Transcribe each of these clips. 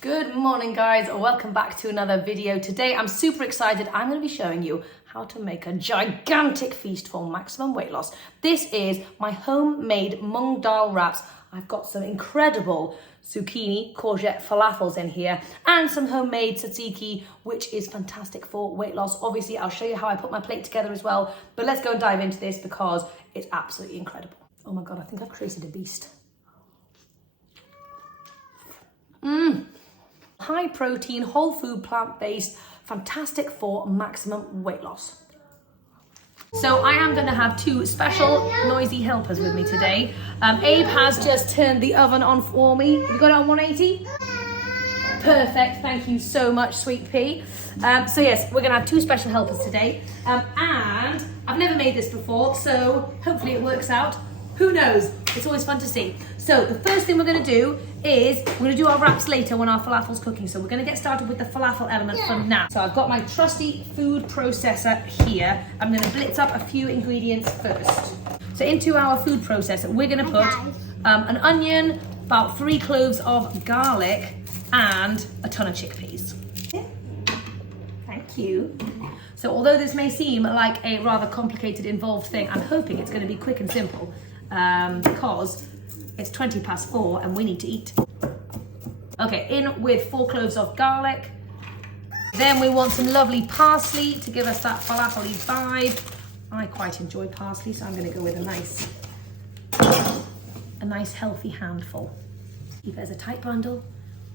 Good morning guys, welcome back to another video. Today I'm super excited. I'm going to be showing you how to make a gigantic feast for maximum weight loss. This is my homemade Moong Dhal wraps. I've got some incredible zucchini courgette falafels in here and some homemade tzatziki, which is fantastic for weight loss. Obviously I'll show you how I put my plate together as well, but let's go and dive into this because it's absolutely incredible. Oh my god, I think I've created a beast. High protein, whole food, plant-based, fantastic for maximum weight loss. So I am going to have two special noisy helpers with me today. Abe has just turned the oven on for me. Have you got it on 180? Perfect, thank you so much, sweet pea. So yes, we're going to have two special helpers today. And I've never made this before, so hopefully it works out. Who knows? It's always fun to see. So the first thing we're going to do is we're going to do our wraps later when our falafel's cooking. So we're going to get started with the falafel element for now. So I've got my trusty food processor here. I'm going to blitz up a few ingredients first. So into our food processor, we're going to put an onion, about 3 cloves of garlic, and a ton of chickpeas. Thank you. So although this may seem like a rather complicated, involved thing, I'm hoping it's going to be quick and simple. Because it's 4:20 and we need to eat. Okay, in with 4 cloves of garlic. Then we want some lovely parsley to give us that falafel-y vibe. I quite enjoy parsley, so I'm going to go with a nice healthy handful. If there's a tight bundle,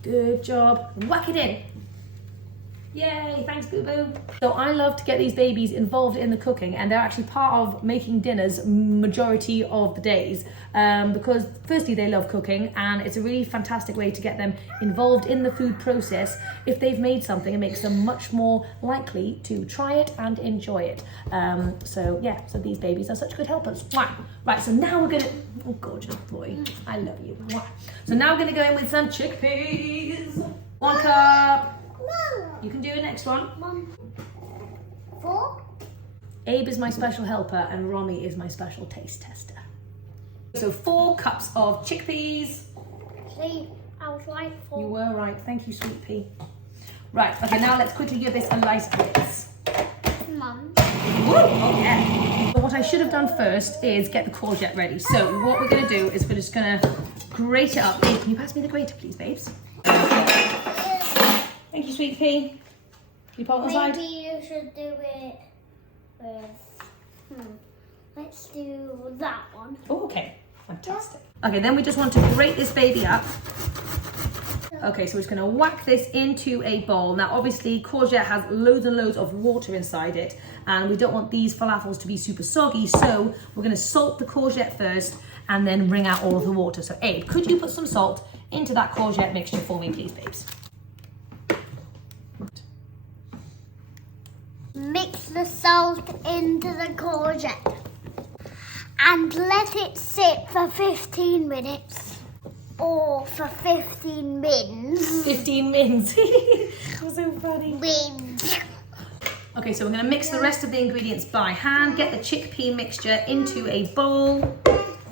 good job. Whack it in. Yay, thanks Boo Boo. So I love to get these babies involved in the cooking, and they're actually part of making dinners majority of the days because firstly they love cooking, and it's a really fantastic way to get them involved in the food process. If they've made something, it makes them much more likely to try it and enjoy it. So these babies are such good helpers. Right, so now we're gonna, oh gorgeous boy, I love you. So now we're gonna go in with some chickpeas. 1 cup. You can do the next one. Mom. 4. Abe is my special helper and Romy is my special taste tester. So 4 cups of chickpeas. See, I was right. 4. You were right. Thank you, sweet pea. Right, okay, now let's quickly give this a nice blitz. Mum. Woo! Oh yeah. But what I should have done first is get the courgette ready. So what we're going to do is we're just going to grate it up. Abe, can you pass me the grater, please, babes? Thank you, sweet pea. Can you put it on the side? Maybe you should do it with, let's do that one. Oh, okay. Fantastic. Okay, then we just want to grate this baby up. Okay, so we're just going to whack this into a bowl. Now, obviously, courgette has loads and loads of water inside it, and we don't want these falafels to be super soggy, so we're going to salt the courgette first and then wring out all of the water. So, Abe, could you put some salt into that courgette mixture for me, please, babes? Mix the salt into the courgette and let it sit for 15 minutes or for 15 mins. 15 mins. That's so funny. Mins. Okay, so we're going to mix the rest of the ingredients by hand, get the chickpea mixture into a bowl.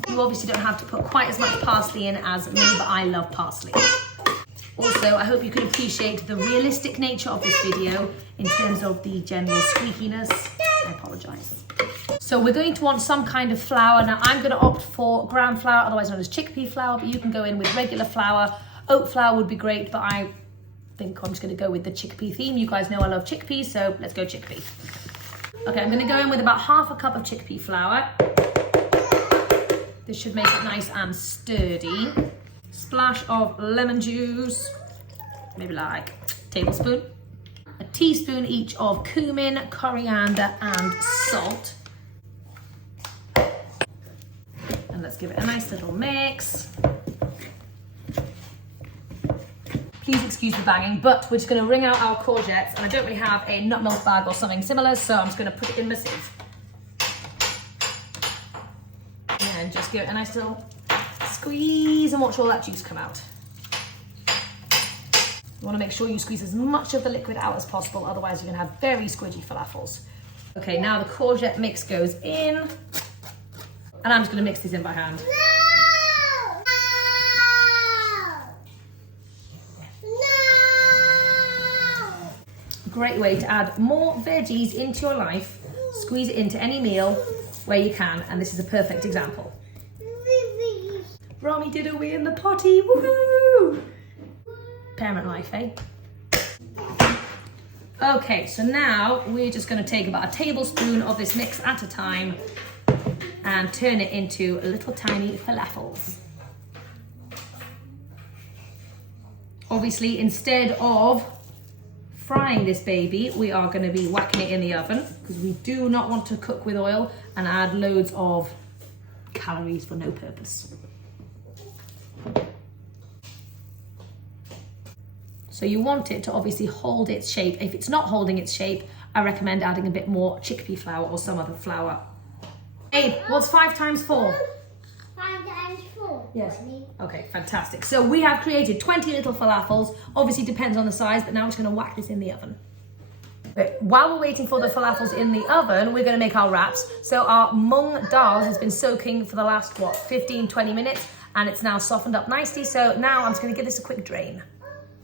You obviously don't have to put quite as much parsley in as me, but I love parsley. Also, I hope you can appreciate the realistic nature of this video in terms of the general squeakiness. I apologise. So we're going to want some kind of flour. Now I'm going to opt for gram flour, otherwise known as chickpea flour, but you can go in with regular flour. Oat flour would be great, but I think I'm just going to go with the chickpea theme. You guys know I love chickpeas, so let's go chickpea. Okay, I'm going to go in with about ½ a cup of chickpea flour. This should make it nice and sturdy. Splash of lemon juice, maybe like a tablespoon. A teaspoon each of cumin, coriander, and salt. And let's give it a nice little mix. Please excuse the banging, but we're just going to wring out our courgettes, and I don't really have a nut milk bag or something similar, so I'm just going to put it in my sieve. And just give it a nice little squeeze and watch all that juice come out. You want to make sure you squeeze as much of the liquid out as possible, otherwise you're going to have very squidgy falafels. Okay, now the courgette mix goes in, and I'm just going to mix this in by hand. No! No! great way to add more veggies into your life. Squeeze it into any meal where you can, and this is a perfect example. Romy did a wee in the potty, woohoo! Parent life, eh? Okay, so now we're just gonna take about a tablespoon of this mix at a time and turn it into little tiny falafels. Obviously, instead of frying this baby, we are going to be whacking it in the oven because we do not want to cook with oil and add loads of calories for no purpose. So you want it to obviously hold its shape. If it's not holding its shape, I recommend adding a bit more chickpea flour or some other flour. Hey, what's 5 times 4? 5 times 4. Yes. Okay, fantastic. So we have created 20 little falafels. Obviously depends on the size, but now we're just going to whack this in the oven. Okay, while we're waiting for the falafels in the oven, we're going to make our wraps. So our Moong Dhal has been soaking for the last, 15-20 minutes, and it's now softened up nicely. So now I'm just going to give this a quick drain.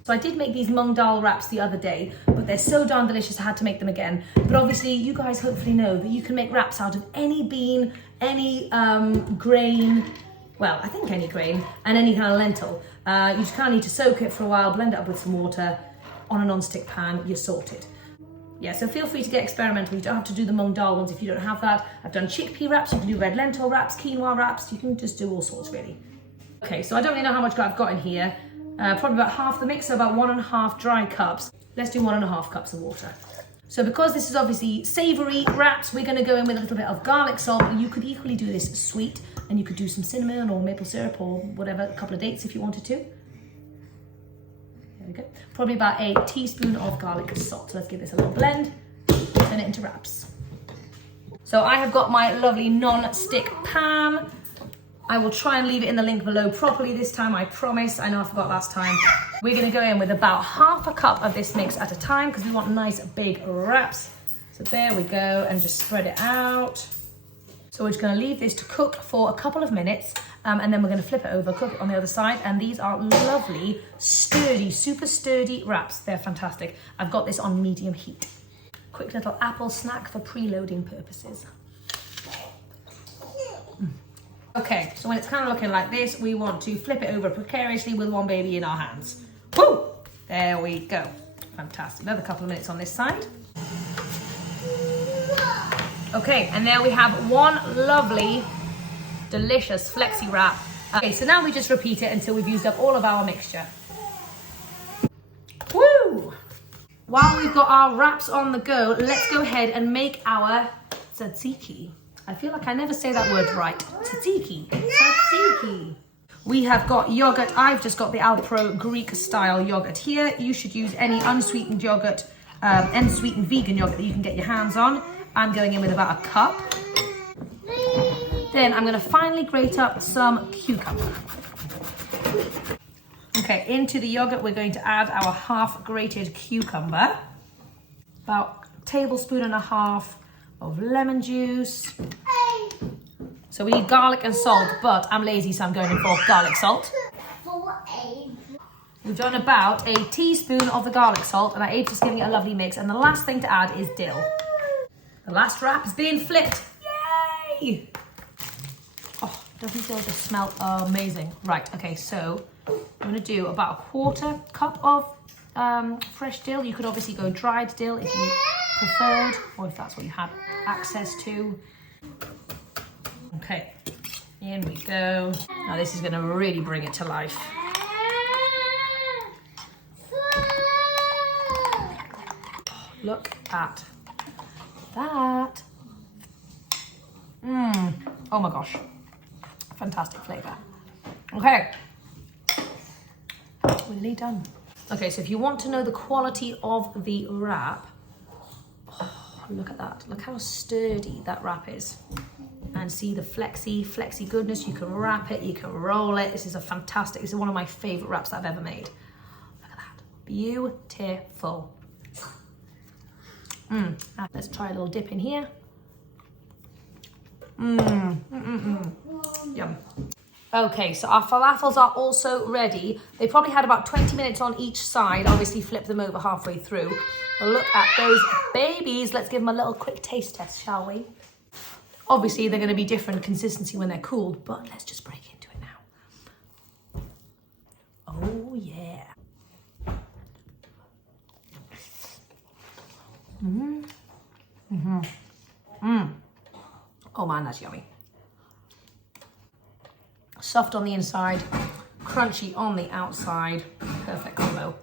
So I did make these Moong Dhal wraps the other day, but they're so darn delicious I had to make them again. But obviously you guys hopefully know that you can make wraps out of any bean, any grain, well, I think any grain, and any kind of lentil. You just kind of need to soak it for a while, blend it up with some water on a non-stick pan, you're sorted. Yeah, so feel free to get experimental. You don't have to do the Moong Dhal ones if you don't have that. I've done chickpea wraps, you can do red lentil wraps, quinoa wraps, you can just do all sorts really. Okay, so I don't really know how much I've got in here. Probably about half the mix, so about 1.5 dry cups. Let's do 1.5 cups of water. So because this is obviously savoury wraps, we're going to go in with a little bit of garlic salt. You could equally do this sweet, and you could do some cinnamon or maple syrup or whatever, a couple of dates if you wanted to. There we go. Probably about a teaspoon of garlic salt. So let's give this a little blend, turn it into wraps. So I have got my lovely non-stick pan. I will try and leave it in the link below properly this time, I promise. I know I forgot last time. We're gonna go in with about 1/2 cup of this mix at a time because we want nice big wraps. So there we go, and just spread it out. So we're just gonna leave this to cook for a couple of minutes, and then we're gonna flip it over, cook it on the other side, and these are lovely, sturdy, super sturdy wraps. They're fantastic. I've got this on medium heat. Quick little apple snack for preloading purposes. Okay, so when it's kind of looking like this, we want to flip it over precariously with one baby in our hands. Woo! There we go. Fantastic. Another couple of minutes on this side. Okay, and there we have one lovely, delicious flexi wrap. Okay, so now we just repeat it until we've used up all of our mixture. Woo! While we've got our wraps on the go, let's go ahead and make our tzatziki. I feel like I never say that word right. Tzatziki. Tzatziki. We have got yogurt. I've just got the Alpro Greek style yogurt here. You should use any unsweetened yogurt, unsweetened vegan yogurt that you can get your hands on. I'm going in with about 1 cup. Then I'm going to finally grate up some cucumber. Okay, into the yogurt we're going to add our 1/2 grated cucumber. About 1.5 tablespoons of lemon juice. So we need garlic and salt, but I'm lazy, so I'm going in for garlic salt. We've done about a teaspoon of the garlic salt, and Abe's just giving it a lovely mix. And the last thing to add is dill. The last wrap is being flipped. Yay! Oh, doesn't dill just smell amazing? Right, okay, so I'm gonna do about 1/4 cup of fresh dill. You could obviously go dried dill if you preferred, or if that's what you had access to. Okay, in we go. Now this is gonna really bring it to life. Look at that. Oh my gosh, fantastic flavor. Okay, we're nearly done. Okay, so if you want to know the quality of the wrap, look at that. Look how sturdy that wrap is. And see the flexy goodness. You can wrap it, you can roll it. This is one of my favorite wraps that I've ever made. Look at that, beautiful. Let's try a little dip in here. Yum. Okay, so our falafels are also ready. They probably had about 20 minutes on each side. Obviously flip them over halfway through. But look at those babies. Let's give them a little quick taste test, shall we? Obviously they're going to be different consistency when they're cooled, but let's just break into it now. Oh yeah. Oh man, that's yummy. Soft on the inside, crunchy on the outside. Perfect combo.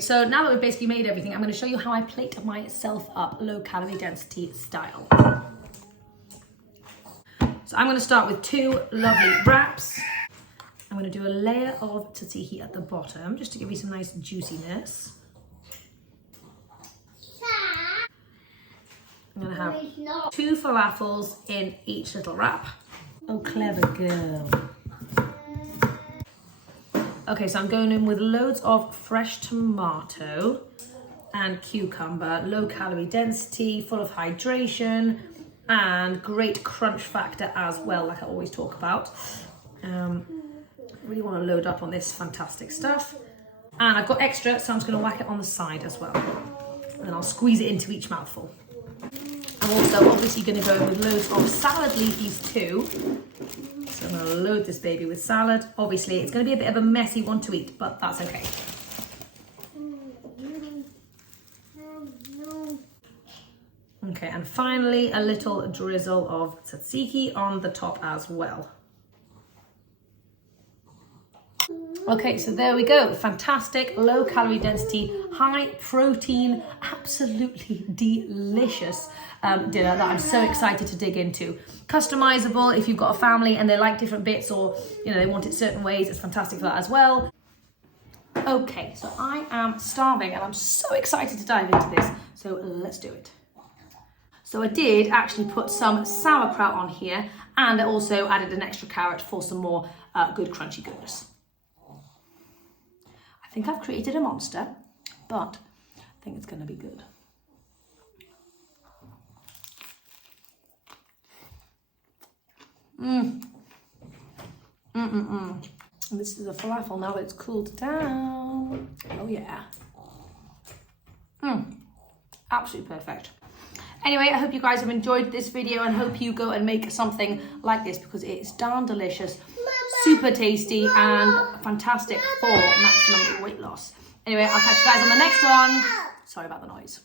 So now that we've basically made everything, I'm going to show you how I plate myself up low calorie density style. So I'm going to start with 2 lovely wraps. I'm going to do a layer of tzatziki at the bottom just to give you some nice juiciness. I'm going to have 2 falafels in each little wrap. Oh, clever girl. Okay, so I'm going in with loads of fresh tomato and cucumber, low calorie density, full of hydration, and great crunch factor as well, like I always talk about. Really want to load up on this fantastic stuff. And I've got extra, so I'm just going to whack it on the side as well. And then I'll squeeze it into each mouthful. I'm also obviously going to go in with loads of salad leafies too. So I'm going to load this baby with salad. Obviously, it's going to be a bit of a messy one to eat, but that's okay. Okay, and finally, a little drizzle of tzatziki on the top as well. Okay, so there we go. Fantastic, low calorie density, high protein, absolutely delicious dinner that I'm so excited to dig into. Customizable if you've got a family and they like different bits, or they want it certain ways. It's fantastic for that as well. Okay, so I am starving and I'm so excited to dive into this. So let's do it. So I did actually put some sauerkraut on here, and I also added an extra carrot for some more good crunchy goodness. I think I've created a monster, but I think it's going to be good. And this is a falafel now that it's cooled down. Oh yeah. Absolutely perfect. Anyway, I hope you guys have enjoyed this video and hope you go and make something like this, because it's darn delicious, super tasty, and fantastic for maximum weight loss. Anyway, I'll catch you guys on the next one. Sorry about the noise.